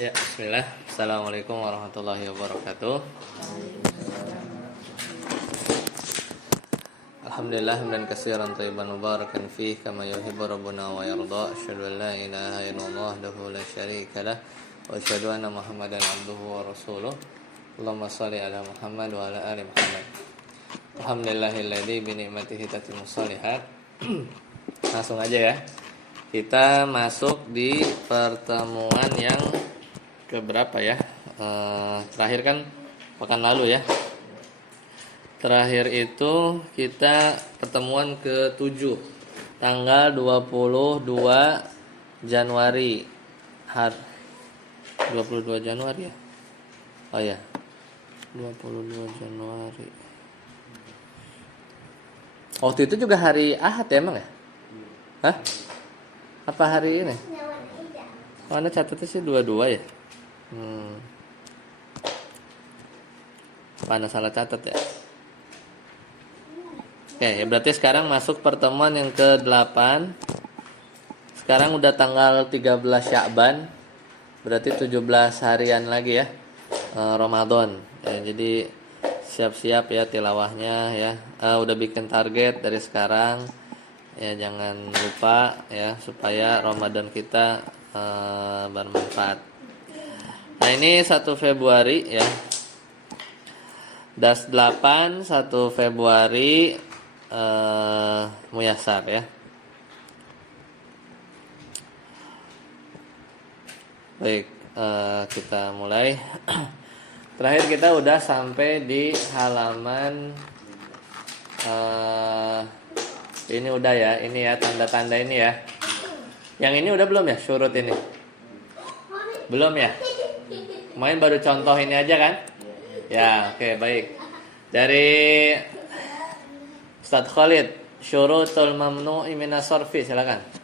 Ya, bismillah. Assalamualaikum warahmatullahi wabarakatuh. Alhamdulillah hamdan katsiran thayyiban mubarakan fih kama yuhibbu rabbuna wa yarda. Asyhadu an la ilaha illallah wahdahu la syarika lah wa asyhadu anna Muhammadan abduhu wa rasuluh. Allahumma shalli ala Muhammad wa ala ali Muhammad. Alhamdulillahilladzi bi ni'matihi tatimmus shalihat. Langsung aja ya. Kita masuk di pertemuan yang keberapa ya? Terakhir kan pekan lalu ya. Terakhir itu kita pertemuan ke-7 tanggal 22 Januari. 22 Januari ya? Oh ya. 22 Januari. Waktu itu juga hari Ahad ya emang ya? Hah? Apa hari ini? Mana catatnya sih 22 ya? Mana salah catat ya? Oke, ya berarti sekarang masuk pertemuan yang ke-8. Sekarang udah tanggal 13 Sya'ban. Berarti 17 harian lagi ya. Ramadan. Ya, jadi siap-siap ya tilawahnya ya. Udah bikin target dari sekarang. Ya jangan lupa ya supaya Ramadan kita bermanfaat. Nah ini 1 Februari ya. Das 8 1 Februari Muyasar ya. Baik, kita mulai. Terakhir kita udah sampai di halaman ini udah ya, ini ya tanda-tanda ini ya. Yang ini udah belum ya syurut ini? Belum ya? Main baru contoh ini aja kan? Ya, oke, baik. Dari Ustaz Khalid, syurutul mamnu'i minas sarfi, silakan.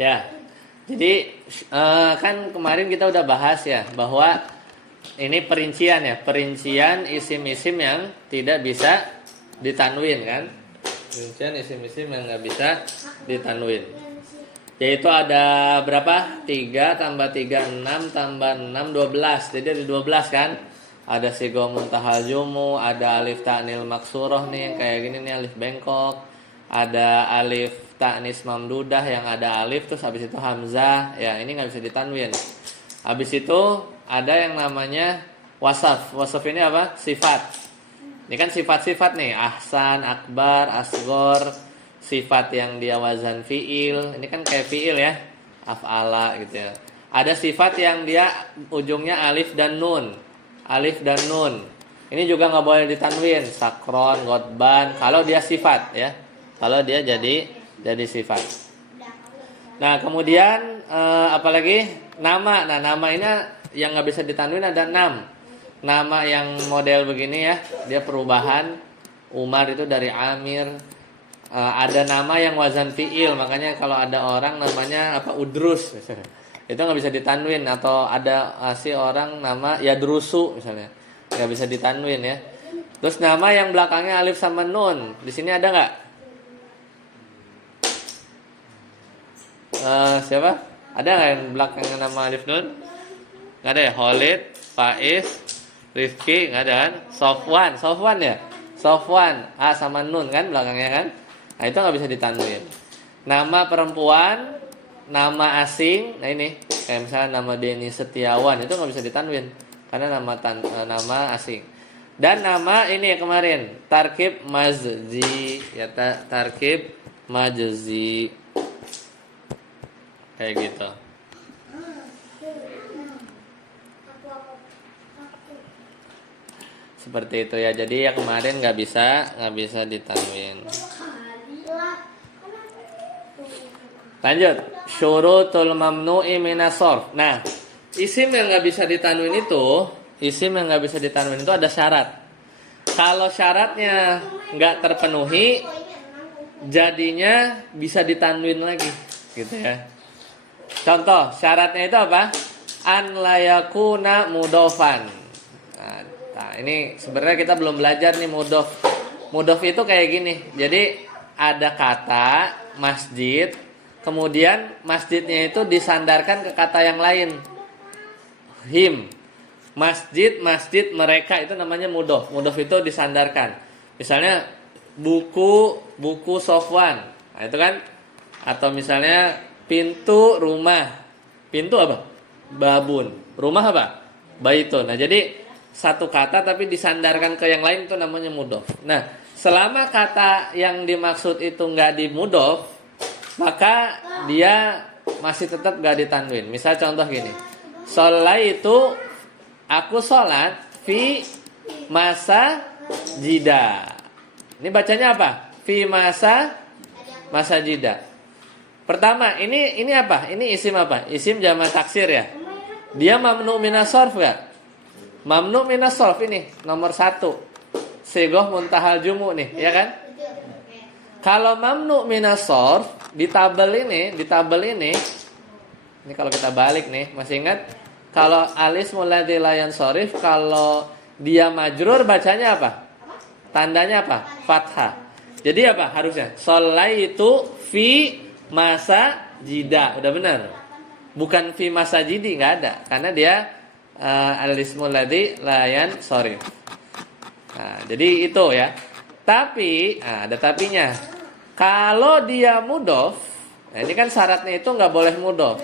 Ya, jadi kan kemarin kita udah bahas ya bahwa ini perincian ya, perincian isim-isim yang tidak bisa ditanwin kan, perincian isim-isim yang nggak bisa ditanwin. Yaitu ada berapa? 3 tambah 3 6 tambah 6 12. Jadi ada 12 kan? Ada sigo muntahal jumu, ada alif ta'nil maksuroh nih yang kayak gini nih alif bengkok, ada alif ta'nis mamdudah yang ada alif terus habis itu hamzah. Ya, ini nggak bisa ditanwin. Habis itu ada yang namanya wasaf. Wasaf ini apa? Sifat. Ini kan sifat-sifat nih, ahsan, akbar, asgor, sifat yang dia wazan fiil. Ini kan kayak fiil ya, af'ala gitu ya. Ada sifat yang dia ujungnya alif dan nun. Alif dan nun. Ini juga nggak boleh ditanwin, sakron, godban. Kalau dia sifat ya, kalau dia jadi sifat. Nah kemudian apalagi nama. Nah nama ini yang nggak bisa ditanwin ada 6. Nama yang model begini ya, dia perubahan. Umar itu dari Amir. Ada nama yang wazan fiil, makanya kalau ada orang namanya apa Udrus misalnya, itu nggak bisa ditanwin. Atau ada si orang nama Yadrusu misalnya, nggak bisa ditanwin ya. Terus nama yang belakangnya alif sama nun, di sini ada nggak? Siapa? Ada nggak yang belakangnya nama alif nun? Nggak ada ya. Khalid, Faiz, Rifki, nggak ada kan? Sofwan ya. Sofwan, A sama nun kan belakangnya kan? Nah itu nggak bisa ditanwin. Nama perempuan, nama asing, nah ini kayak misalnya nama Denny Setiawan itu nggak bisa ditanwin karena nama asing. Dan nama ini ya kemarin tarkib majzi ya, tarkib majzi kayak gitu. Seperti itu ya. Jadi ya kemarin nggak bisa ditanwin. Lanjut, syurutul mamnu'i minas sarf. Nah, isim yang nggak bisa ditanwin itu isim yang nggak bisa ditanwin itu ada syarat. Kalau syaratnya nggak terpenuhi, jadinya bisa ditanwin lagi, gitu ya. Contoh syaratnya itu apa? An layakuna mudofan. Nah, ini sebenarnya kita belum belajar nih mudof. Mudof itu kayak gini. Jadi ada kata masjid, kemudian masjidnya itu disandarkan ke kata yang lain. Him, masjid, masjid mereka, itu namanya mudof. Mudof itu disandarkan. Misalnya buku Sofwan. Nah, itu kan. Atau misalnya pintu rumah. Pintu apa? Babun. Rumah apa? Baitun. Nah, jadi satu kata tapi disandarkan ke yang lain itu namanya mudof. Nah, selama kata yang dimaksud itu nggak dimudof, maka dia masih tetap nggak ditanwin. Misal contoh gini, sholat itu aku sholat fi masa jida. Ini bacanya apa? Fi masa jida. Pertama, ini apa? Ini isim apa? Isim jamak taksir ya. Dia mamnu minas sorf gak? Mamnu minas sorf ini nomor 1. Sigoh muntahal jumu nih, ya kan? Kalau mamnu minas sorf di tabel ini kalau kita balik nih, masih ingat? Kalau alis mulai layan sorif, kalau dia majrur bacanya apa? Tandanya apa? Fathah. Jadi apa harusnya? Sholai itu fi masa jida, udah benar. Bukan fi masa jidi, nggak ada, karena dia al-ismul ladzi layan sorif. Nah, jadi itu ya. Tapi ada tapinya. Kalau dia mudof, nah ini kan syaratnya itu nggak boleh mudof.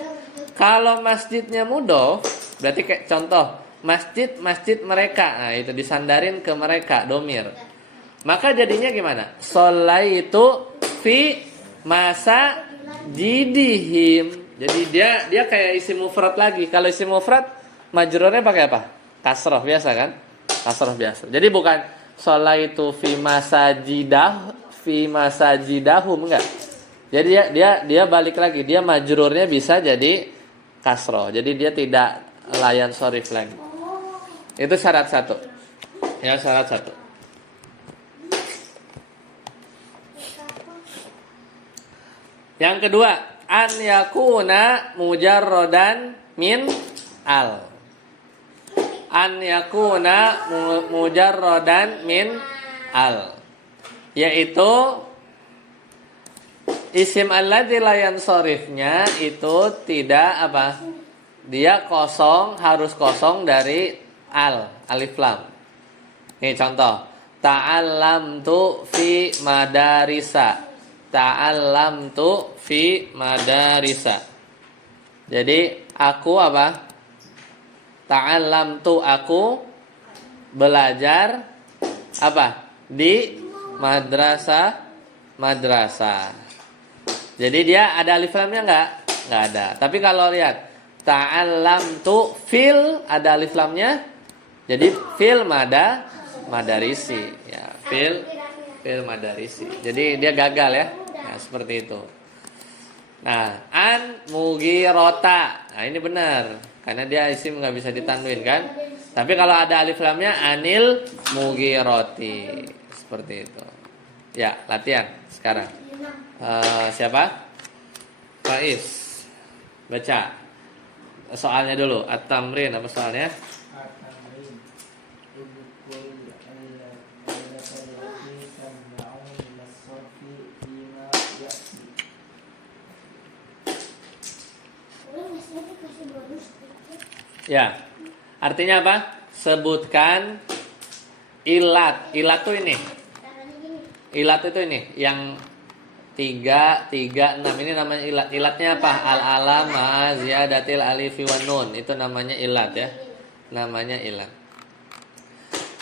Kalau masjidnya mudof, berarti kayak contoh masjid mereka. Nah, itu disandarin ke mereka domir. Maka jadinya gimana? Sholai itu fi masa jidihim. Jadi dia kayak isim mufrad lagi. Kalau isim mufrad majrurnya pakai apa? Kasroh biasa kan? Kasroh biasa. Jadi bukan sholai itu fi masa jidahum, enggak. Jadi dia balik lagi. Dia majrurnya bisa jadi kasroh. Jadi dia tidak layan sorif lagi. Itu syarat 1. Ya, syarat 1. Yang kedua, an yakuna mujarrodan min al. An yakuna mujarrodan min al. Yaitu isim alladzi la yansorifnya itu tidak apa? Dia kosong, harus kosong dari alif lam. Nih contoh, ta'allamtu fi madarisa. Ta'allamtu fi madarisa. Jadi aku apa? Ta'allamtu aku belajar apa? Di madrasah. Jadi dia ada alif lamnya enggak? Enggak ada. Tapi kalau lihat ta'allamtu fil ada alif lamnya. Jadi fil madarisi ya, fil madarisi. Jadi dia gagal ya. Nah, seperti itu. Nah, an mugirota. Nah, ini benar. Karena dia isim nggak bisa ditanwin kan. Tapi kalau ada alif lamnya anil mugiroti. Seperti itu. Ya, latihan sekarang. Siapa? Faiz. Baca. Soalnya dulu. At-tamrin apa soalnya? Ya, artinya apa? Sebutkan ilat. Ilat tuh ini. Ilat itu ini, yang 3, 6 ini namanya ilat. Ilatnya apa? Al-alam ma ziyadatil alifi wan nun. Itu namanya ilat ya. Namanya ilat.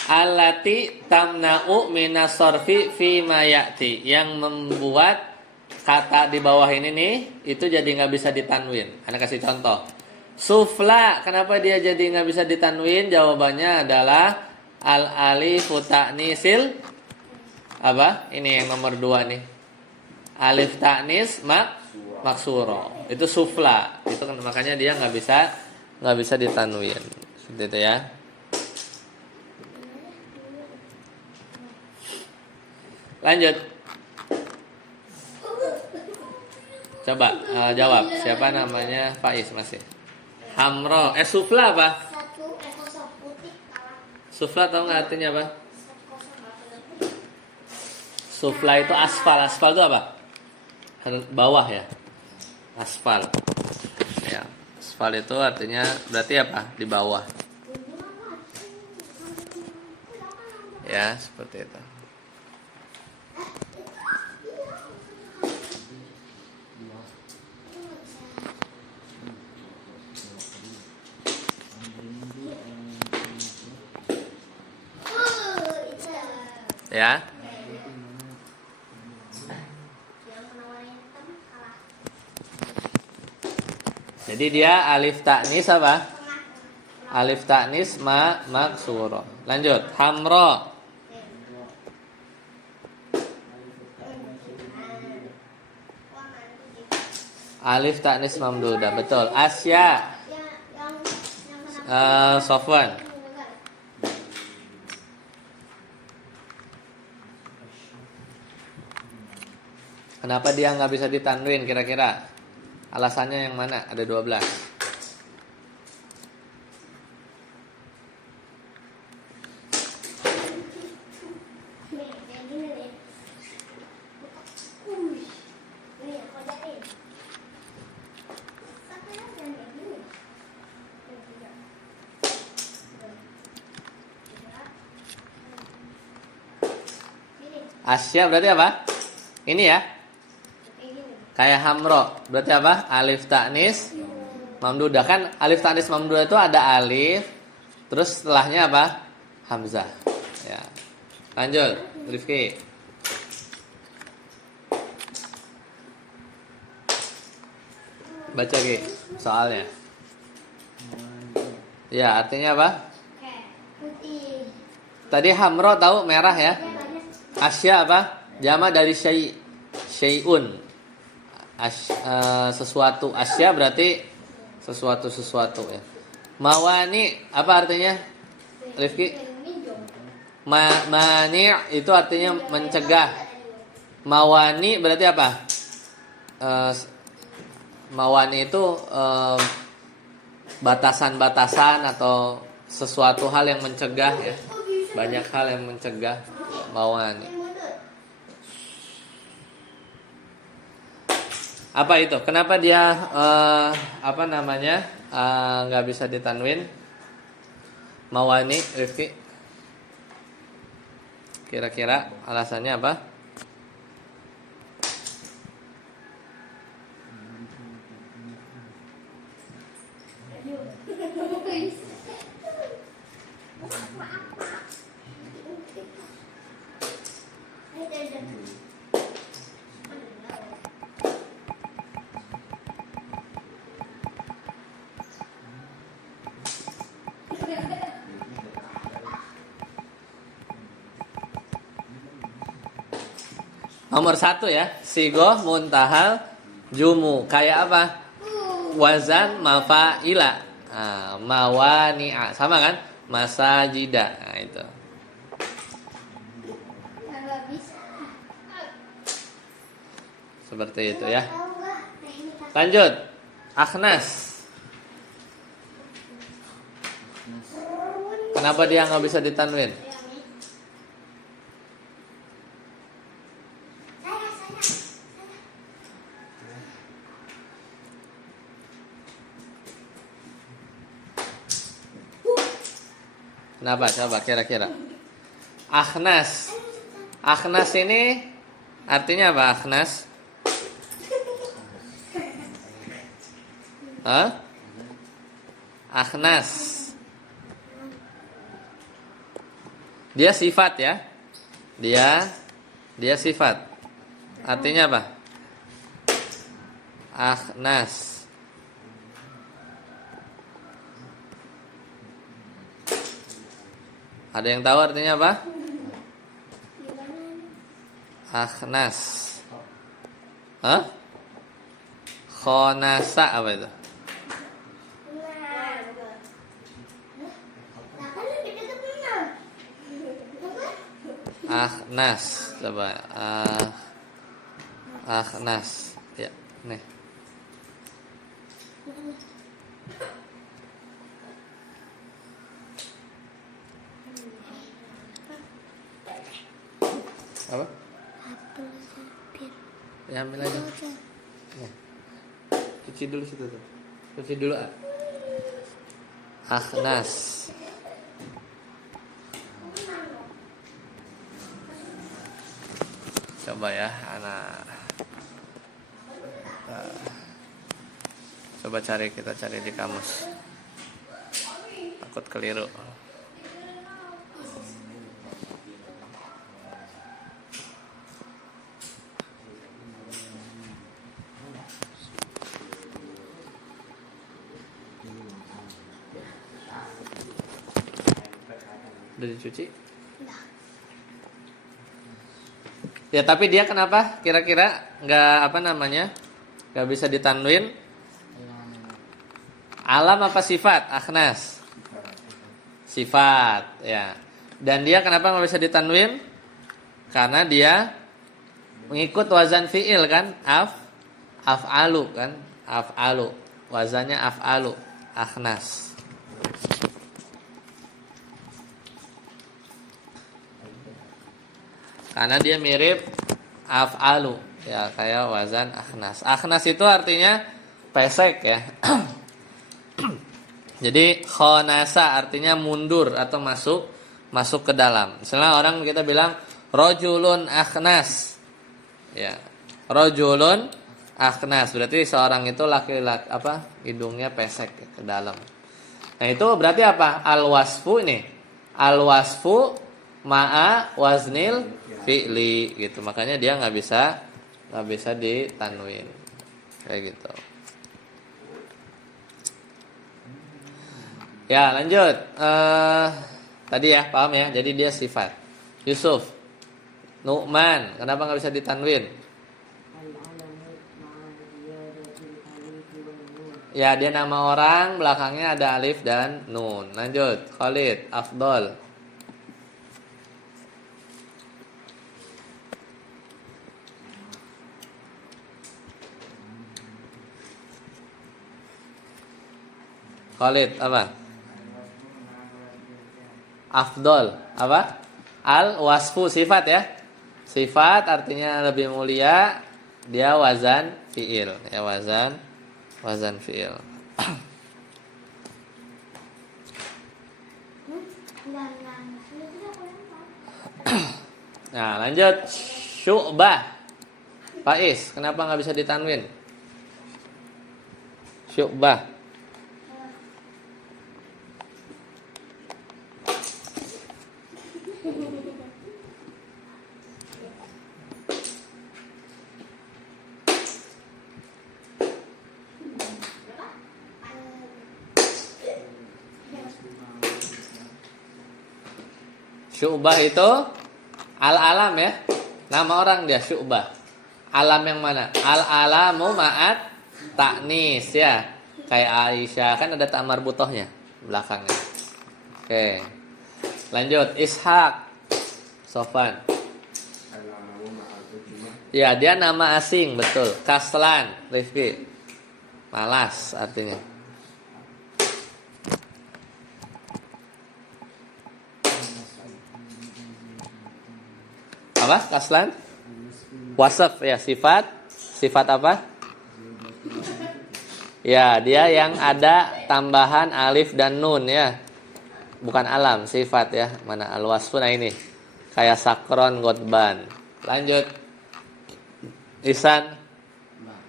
Allati tamna'u minas sorfi fi ma ya'ti. Yang membuat kata di bawah ini nih itu jadi nggak bisa ditanwin. Ana kasih contoh. Sufla, kenapa dia jadi nggak bisa ditanwin? Jawabannya adalah al-alifu ta'nisil apa? Ini yang nomor 2 nih. Alif ta'nis maksuro. Itu sufla. Itu kan makanya dia nggak bisa ditanwin. Seperti itu ya. Lanjut. Coba jawab. Siapa namanya? Faiz masih. Hamro. Sufla apa? Sufla tahu nggak artinya apa? Sufla itu aspal. Aspal itu apa? Bawah ya. Aspal. Ya. Aspal itu artinya berarti apa? Di bawah. Ya, seperti itu. Ya. Jadi dia alif taknis apa? Alif taknis maksuro. Lanjut, hamro. Alif taknis mamdudah, betul. Asya. Sofwan. Kenapa dia nggak bisa ditanwin kira-kira? Alasannya yang mana? Ada 12. Asya berarti apa? Ini ya. Kayak hamro. Berarti apa? Alif taknis mamdudah. Kan alif taknis mamdudah itu ada alif, terus setelahnya apa? Hamzah. Ya. Lanjut, Rifki. Baca Ki soalnya. Ya, artinya apa? Putih. Tadi hamro tahu merah ya? Asya apa? Jama dari syai'un. Sesuatu. Asya berarti sesuatu ya. Mawani apa artinya? Rifki? Mani itu artinya mencegah. Mawani berarti apa? Mawani itu batasan-batasan atau sesuatu hal yang mencegah ya. Banyak hal yang mencegah. Mawani. Apa itu? Kenapa dia nggak bisa ditanwin? Mawani, Rifki. Kira-kira alasannya apa? Nomor 1 ya, sigoh muntahal jumu. Kayak apa? Wazan mafa'ila. Mawani'a. Sama kan? Masajida. Nah, itu. Seperti itu ya. Lanjut. Akhnas. Kenapa dia nggak bisa ditanwin? Kenapa? Coba kira-kira. Akhnas. Akhnas ini artinya apa? Akhnas? Hah? Akhnas. Dia sifat ya. Dia sifat. Artinya apa? Akhnas. Ada yang tahu artinya apa? Akhnas. Hah? Khonasa apa itu? Akhnas. Coba. Akhnas. Ya, nih. Apa? Ya, ambil aja. Nih. Cuci dulu situ tuh. Cuci dulu. Akhnas. Coba ya, anak. Coba kita cari di kamus. Takut keliru. Udah dicuci? Ya, tapi dia kenapa? Kira-kira nggak nggak bisa ditanwin? Alam apa sifat? Akhnas. Sifat, ya. Dan dia kenapa nggak bisa ditanwin? Karena dia mengikut wazan fiil kan? Af'alu kan? Af'alu. Wazannya af'alu. Akhnas. Karena dia mirip af'alu, ya, kayak wazan akhnas. Akhnas itu artinya pesek ya. Jadi khonasa artinya mundur atau masuk ke dalam. Misalnya orang kita bilang rojulun akhnas. Ya. Rojulun akhnas berarti seorang itu laki-laki hidungnya pesek ke dalam. Nah, itu berarti apa? Al-wasfu ini. Al-wasfu ma'a waznil fi'li gitu. Makanya dia nggak bisa ditanwin. Kayak gitu. Ya, lanjut. Tadi ya, paham ya? Jadi dia sifat. Yusuf, Nu'man, kenapa nggak bisa ditanwin? Ya, dia nama orang, belakangnya ada alif dan nun. Lanjut, Khalid, Afdol. Khalid, apa? Afdol, apa? Al-wasfu, sifat ya. Sifat artinya lebih mulia, dia wazan fi'il. Ya, wazan fi'il. Nah, lanjut. Syu'bah. Faiz, kenapa nggak bisa ditanwin? Syu'bah. Syu'bah itu al-alam ya. Nama orang dia Syu'bah. Alam yang mana? Al-alamu ma'at ta'nis ya. Kayak Aisyah kan ada ta'mar butohnya belakangnya. Oke. Lanjut Ishak. Sofan. Ya, dia nama asing, betul. Kaslan, Rifki. Malas artinya. Apa? Kaslan? Wasaf ya, sifat. Sifat apa? Ya, dia yang ada tambahan alif dan nun ya. Bukan alam, sifat ya. Mana al-wasfu, nah ini. Kayak sakron, godban. Lanjut. Isan.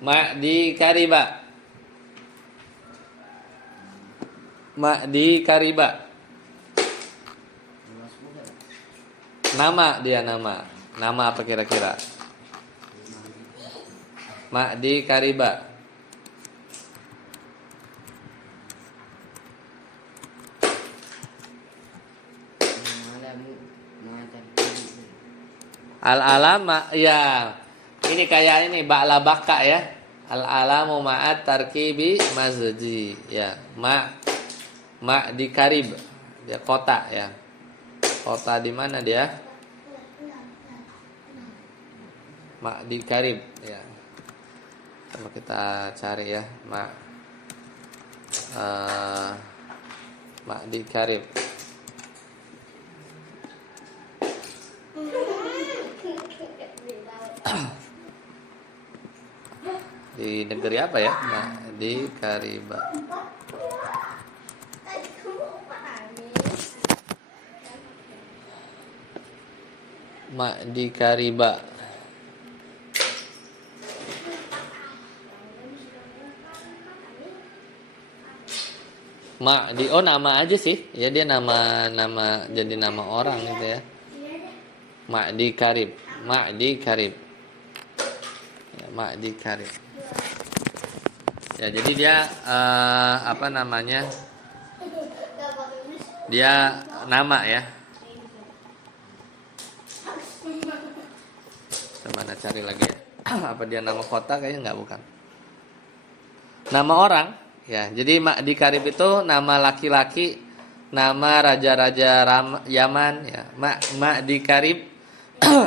Ma'di kariba. Ma'di kariba. Nama dia nama. Nama apa kira-kira? Ma'di kariba. Al-alam ya. Ini kayak ini ba'la baka ya. Al-alamu ma'at tarkibi mazji ya. Di karib. Dia kota ya. Kota di mana dia? Ma'di karib ya. Coba kita cari ya, Ma'di karib. Di negeri apa ya? Ma'di kariba. Ma'di kariba. Ma'di, oh nama aja sih. Ya dia nama jadi nama orang gitu ya. Ma'di karib. Ma'di karib. Ya, Ma'di karib. Ya jadi dia apa namanya? Dia nama ya. Mana cari lagi ya? Apa dia nama kota? Kayaknya nggak, bukan. Nama orang ya. Jadi Ma'di karib itu nama laki-laki, nama raja-raja Yaman ya. Ma'di karib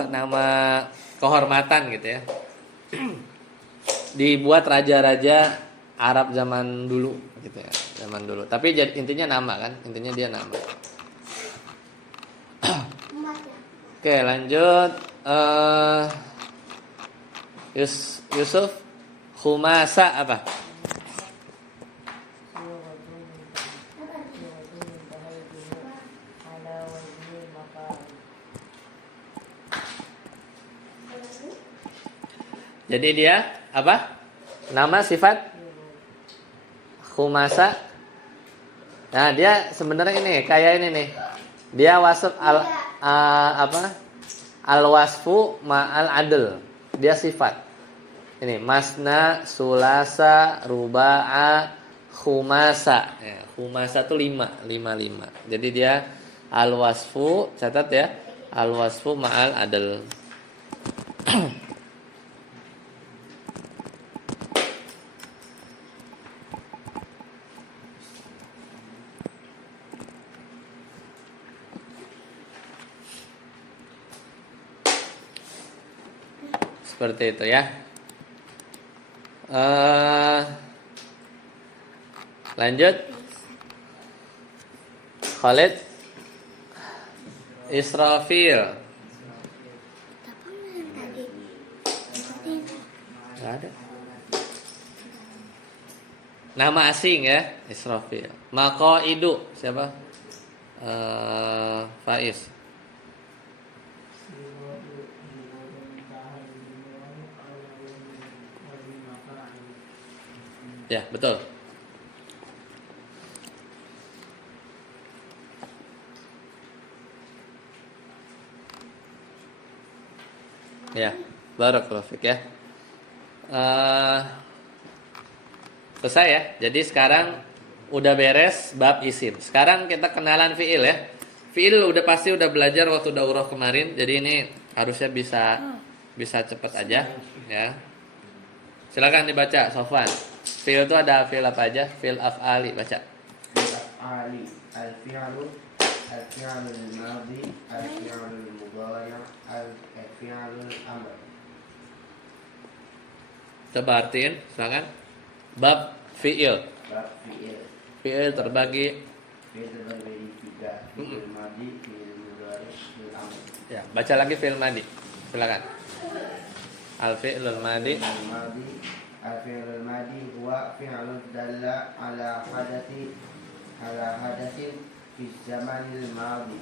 nama kehormatan gitu ya. Dibuat raja-raja Arab zaman dulu gitu ya. Zaman dulu. Tapi intinya nama kan? Intinya dia nama. Oke, lanjut. Yusuf, Khumasa apa? Jadi dia apa? Nama sifat Khumasa. Nah, dia sebenarnya ini kayak ini nih. Dia wasf al-wasfu ma'al adl. Dia sifat. Ini masna, sulasa, ruba'a, khumasa. Ya, khumasa itu 5. Jadi dia al-wasfu, catat ya. Al-wasfu ma'al adl. Seperti itu ya. Lanjut. Khalid, Israfil. Gak ada. Nama asing ya, Israfil. Maqaidu siapa? Faiz. Ya, betul. Ya, barakallahu fik ya. Selesai ya. Jadi sekarang udah beres bab isim. Sekarang kita kenalan fiil ya. Fiil udah pasti udah belajar waktu daurah kemarin. Jadi ini harusnya bisa cepat aja ya. Silakan dibaca, Sofwan. Fiil itu ada fiil apa aja? Fiil af'ali, baca. Af'ali, al-fi'lu, al-fi'lul madhi, al-fi'lul mudhari', al-fi'lul amr. Coba artiin, silakan. Bab fiil. Bab fi'il. Fiil terbagi. Fi'il terbagi 3. Fi'il madhi, fi'il mudhari', fi'il amr. Ya, baca lagi fiil madi. Silakan. Al-fi'lul madi. Al-fi'lul madi huwa fi'lun dalla ala hadatsin fi zamanil madi.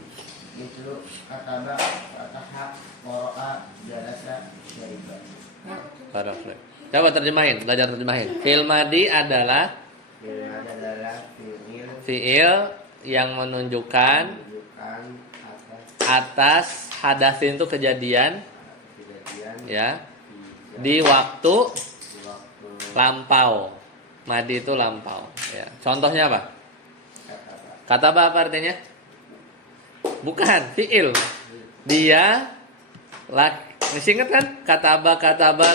Mislu kataba, fataha, qara'a, jalasa, syariba. Perfect. Coba terjemahin, belajar terjemahin. Fi'il madi adalah fi'il yang menunjukkan atas hadasin itu kejadian ya di waktu lampau. Madi itu lampau ya. Contohnya apa? Kata apa artinya? Bukan, fi'il. Dia masih ingat kan?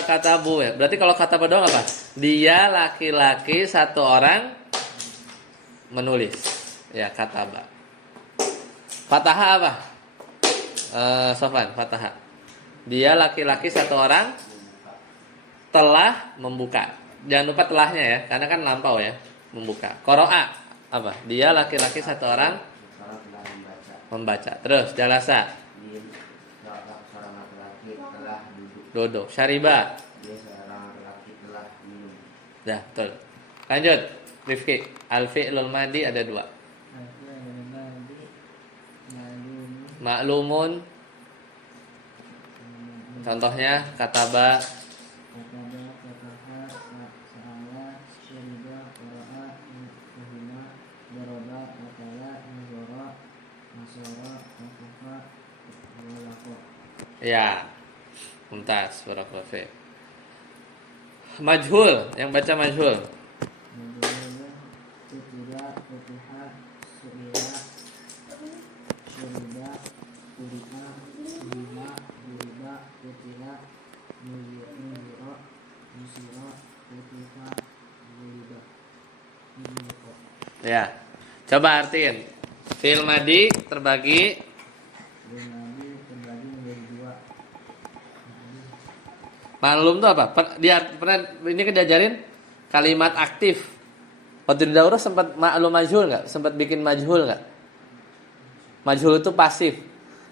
Katabu ya. Berarti kalau kataba doang apa? Dia laki-laki satu orang menulis. Ya, kataba. Fataha apa? Sofan, fataha. Dia laki-laki satu orang telah membuka. Jangan lupa telahnya ya, karena kan lampau ya, membuka. Qara'a apa? Dia laki-laki satu orang seorang telah membaca. membaca. Terus jalasa, Seorang laki-laki telah duduk. duduk. Syariba. Dia seorang laki-laki telah minum. Dah, betul. Lanjut. Rifki, al-fi'lul madi ada dua. Ma'lumun. Contohnya kataba, ya. Mumtaz, barakallahu fiik. Majhul, yang baca majhul. Ya. Coba artiin. Fi'il madi terbagi maklum itu apa? Pernah ini kan diajarin kalimat aktif. Waktu di daurah sempat maklum majhul nggak? Sempat bikin majhul nggak? Majhul itu pasif.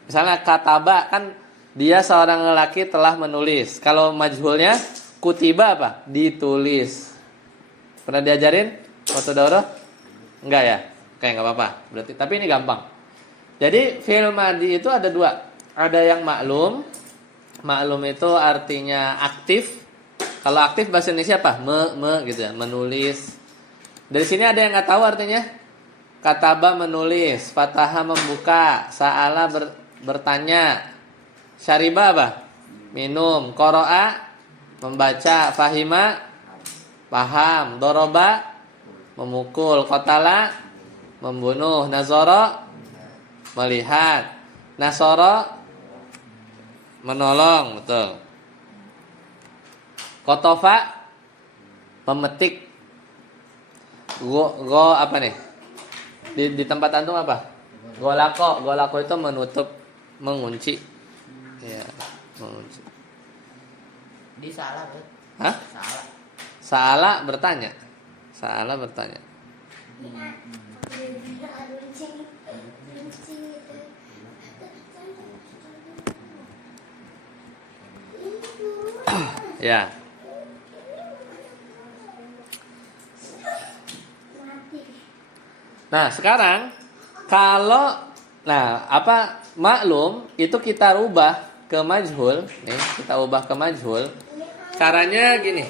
Misalnya kataba kan dia seorang lelaki telah menulis. Kalau majhulnya kutiba apa? Ditulis. Pernah diajarin waktu daurah? Enggak ya? Kayak nggak apa-apa. Berarti tapi ini gampang. Jadi fi'il madi itu ada dua. Ada yang maklum. Maklum itu artinya aktif. Kalau aktif bahasa Indonesia apa? Gitu ya, menulis. Dari sini ada yang nggak tahu artinya? Kataba menulis, fataha membuka, sa'ala bertanya, syariba apa? Minum, qara'a membaca, fahima paham, doroba memukul, qatala membunuh, nazara melihat, nasara menolong, betul. Kotofa pemetik. Go apa nih? Di tempat antum apa? Golako itu menutup, mengunci. Ya, mengunci. Di salah, Bro. Hah? Salah. Saala bertanya. Saala bertanya. Ya. Nah, sekarang kalau maklum itu kita rubah ke majhul, nih, kita ubah ke majhul. Caranya gini.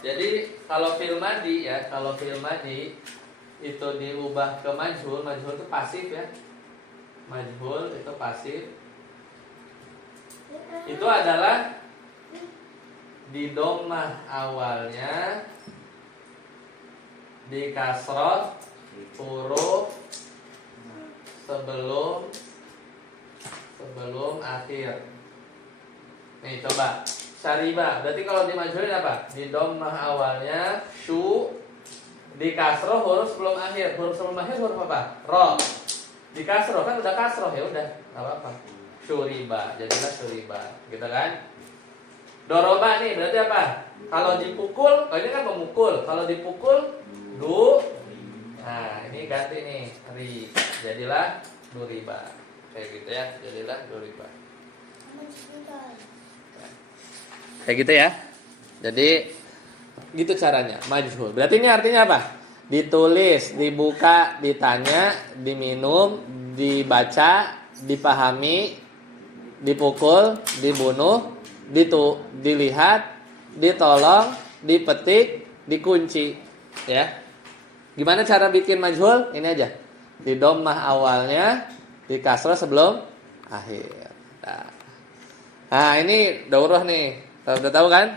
Jadi, kalau fi'il madi itu diubah ke majhul itu pasif ya. Majhul itu pasif. Itu adalah di dhammah awalnya, di kasroh huruf sebelum akhir. Nih coba syariba. Berarti kalau dimajhulin apa? Di dhammah awalnya syu, di kasroh huruf sebelum akhir. Huruf sebelum akhir huruf apa? Ro. Di kasroh kan udah kasroh ya udah, enggak apa-apa. Syuriba, jadilah syuriba, gitu kan? Doroba nih berarti apa? Kalau dipukul, ini kan memukul. Kalau dipukul nah ini ganti nih ri, jadilah duriba, kayak gitu ya, jadilah duriba, kayak gitu ya. Jadi gitu caranya majhul. Berarti ini artinya apa? Ditulis, dibuka, ditanya, diminum, dibaca, dipahami, dipukul, dibunuh, dilihat, ditolong, dipetik, dikunci, ya. Gimana cara bikin majhul? Ini aja. Di dhammah awalnya, di kasrah sebelum akhir. Nah, ini daurah nih. Udah tahu kan?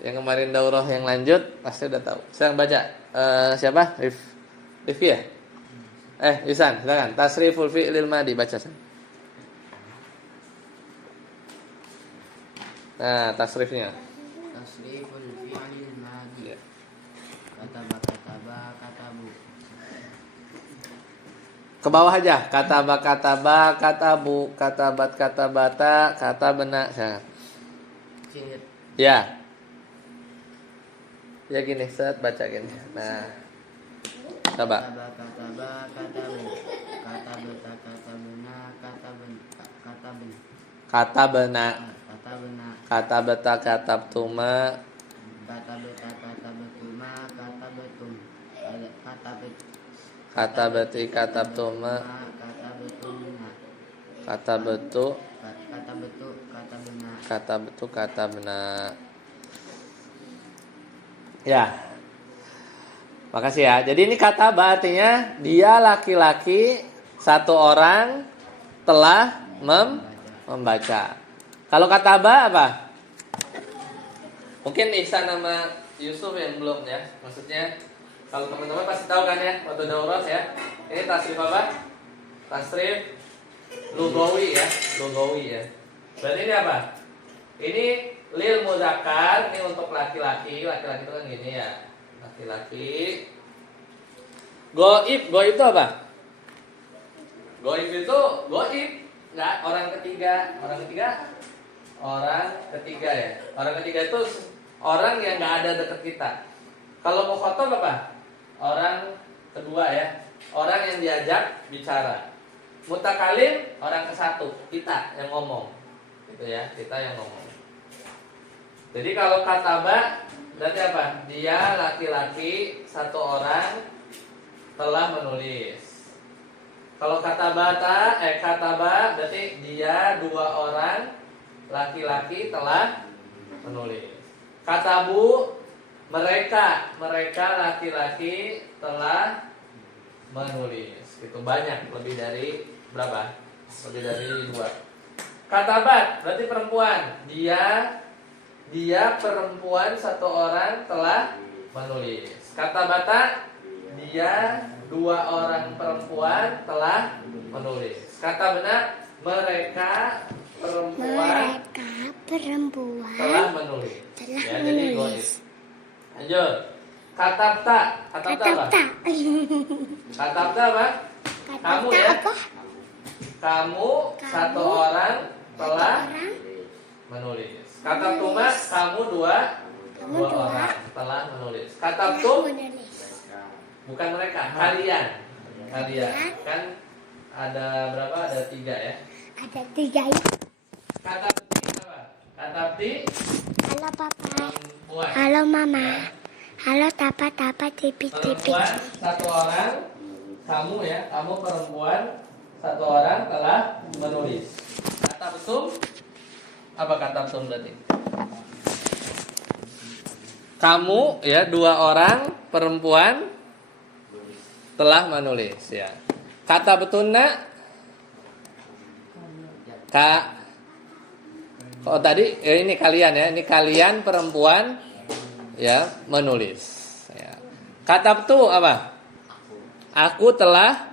Yang kemarin daurah yang lanjut pasti udah tahu. Saya baca siapa? Rifki ya? Isan, silakan. Tasriful fi'lil madi baca saya. Nah, tasrifnya. Tasriful fi'lil madi. Ya. Kataba katabu. Ke bawah aja. Kataba, katabu, katabat, katabata, katabna. Sini. Ya. Ya gini, set baca gini. Nah. Coba. Kataba, katabu. Katabeta, katabena, katabena. Katabna. Katabena. Katabeta, katabtuma. Katabeta, katabetuma, katabetum. Katabet. Katabeti, katabtuma. Katabetumna. Katabetu. Katabetu, katabena. Katabetu, katabna. Ya. Makasih ya. Jadi ini kataba artinya dia laki-laki satu orang telah membaca. Kalau kataba apa? Mungkin Ihsan nama Yusuf yang belum ya. Maksudnya kalau teman-teman pasti tahu kan ya waktu daurah ya. Ini tasrif apa? Tasrif lugawi ya, lugawi ya. Berarti ini apa? Ini lil muzakkar, ini untuk laki-laki. Laki-laki itu kan gini ya. Laki-laki. Goib itu apa? Goib itu goib, enggak orang ketiga. Orang ketiga ya. Orang ketiga itu orang yang enggak ada dekat kita. Kalau mukhatab apa? Orang kedua ya. Orang yang diajak bicara. Mutakalim orang kesatu, kita yang ngomong. Gitu ya, kita yang ngomong. Jadi kalau kataba berarti apa? Dia laki-laki satu orang telah menulis. Kalau kataba berarti dia dua orang laki-laki telah menulis. Katabu mereka laki-laki telah menulis. Itu banyak, lebih dari berapa? Lebih dari 2. Katabat berarti perempuan. Dia perempuan satu orang telah menulis. Katabata dia dua orang perempuan telah menulis. Katabna mereka perempuan telah menulis. Ya, jadi goib. Lanjut. Katabta apa? Katabta apa? Kamu ya. Kamu satu orang telah menulis. Katabtuma kamu dua orang telah menulis. Katabtum bukan mereka, kalian kan ada berapa? Ada 3 ya. Ada 3 ya. Katabti apa? Katabti. Halo papa. Perempuan. Halo mama. Halo tapa tipi. Perempuan satu orang. Kamu ya, kamu perempuan satu orang telah menulis. Katabtum apa katabtum berarti? Kamu ya dua orang perempuan telah menulis ya. Kata betulna oh tadi ini kalian ya, ini kalian perempuan ya menulis ya. Kata betul apa? Aku telah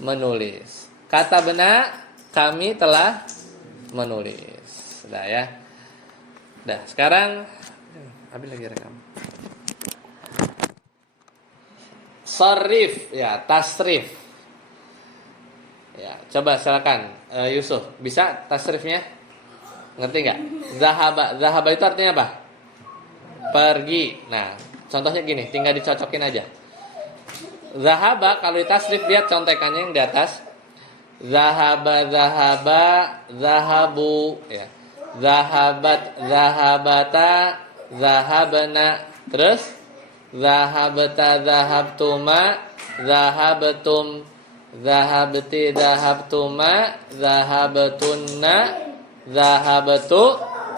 menulis. Kata benar kami telah menulis. Sudah ya. Dah, sekarang ambil lagi rekam. Sarif ya, tasrif. Ya, coba silakan Yusuf, bisa tasrifnya? Ngerti nggak? Zahaba itu artinya apa? Pergi. Nah, contohnya gini, tinggal dicocokin aja. Zahaba kalau ditasrif lihat contekannya yang di atas. Zahaba, zahabu ya. Zahabat, zahabata, zahabna. Terus zahabta, zahabtuma, zahabtum, zahabti, zahabtuma, zahabtunna, zahabtu,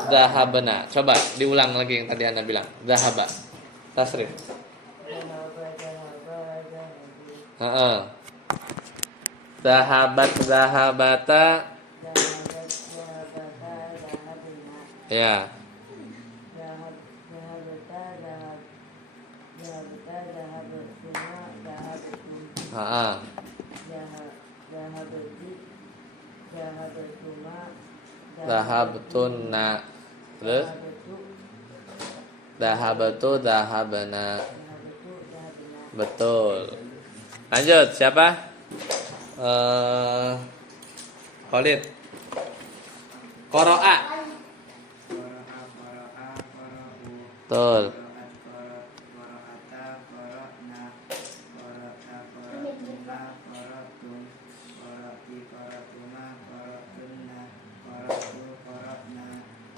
zahabna. Coba diulang lagi yang tadi Anda bilang. Zahaba. Tasrif. Zahabat, zahabata. Ya. Zahabtunna. Terus zahabtu, zahabna. Betul. Lanjut, siapa? Khalid. Qara'a. Betul.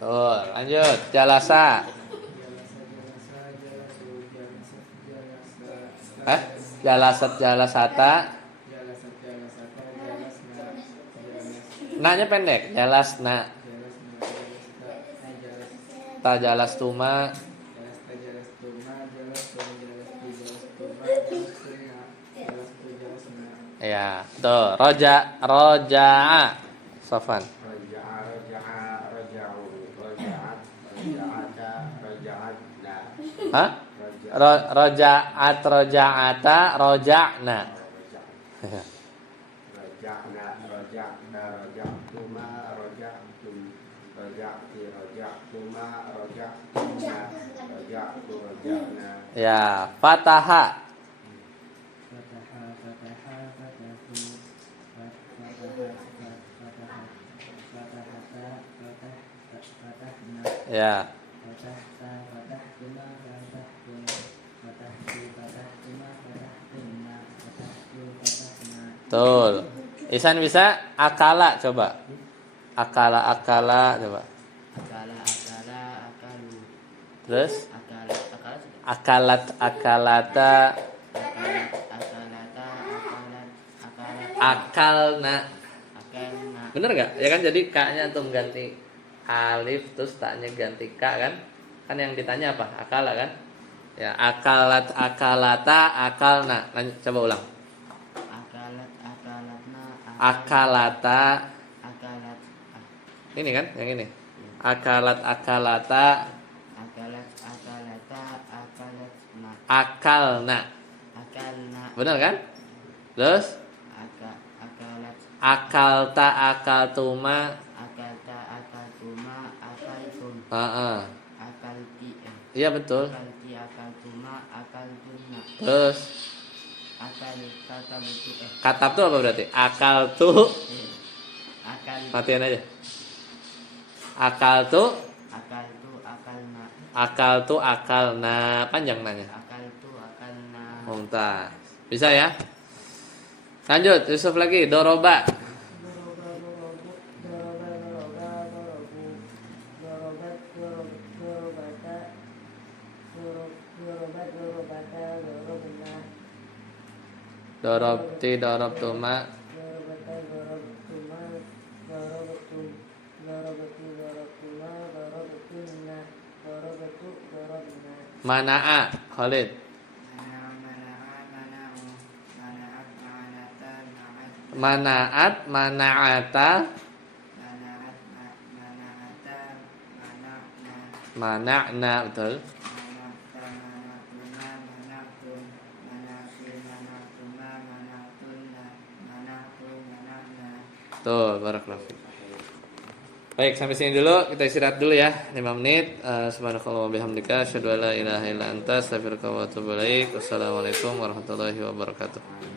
Betul. Lanjut. Jalasa. Jalasat jalasata. Nanya pendek. Jalasna. Ta jalastuma. Ya, tuh. Roja'a. Sofan. Hah? Roja'ata, roja'na. Ya, fataha. Ya. Betul. Isan bisa akala coba. Akala coba. Akalu. Terus Akalat. akalata, Akalata. akalna. Akalna. Bener gak? Ya kan jadi k-nya tuh ganti alif terus tak-nya ganti k kan? Kan yang ditanya apa? Akala kan? Ya, akalata, akalna. Lanjut, coba ulang. Akalata. Ini kan? Yang ini. Akalata. Akalna. Bener kan? Terus akalta, akaltuma. Heeh. Iya betul. Terus katab tuh apa berarti? Akal tuh. Latihan aja. Akal tuh. Akal tuh akalna. Panjang nanya. Mumtaz. Bisa ya? Lanjut, Yusuf lagi. Doroba. Dorobti, dorobtuma. Mana'a, Khalid. Mana'at, mana'ata. Mana'na, betul. Tuh, barakallahu fiik. Baik, sampai sini dulu. Kita istirahat dulu ya, 5 menit. Subhanakallah wa bihamdika, asyhadu an la ilaha illa anta, astaghfiruka wa atubu ilaik. Wassalamualaikum warahmatullahi wabarakatuh.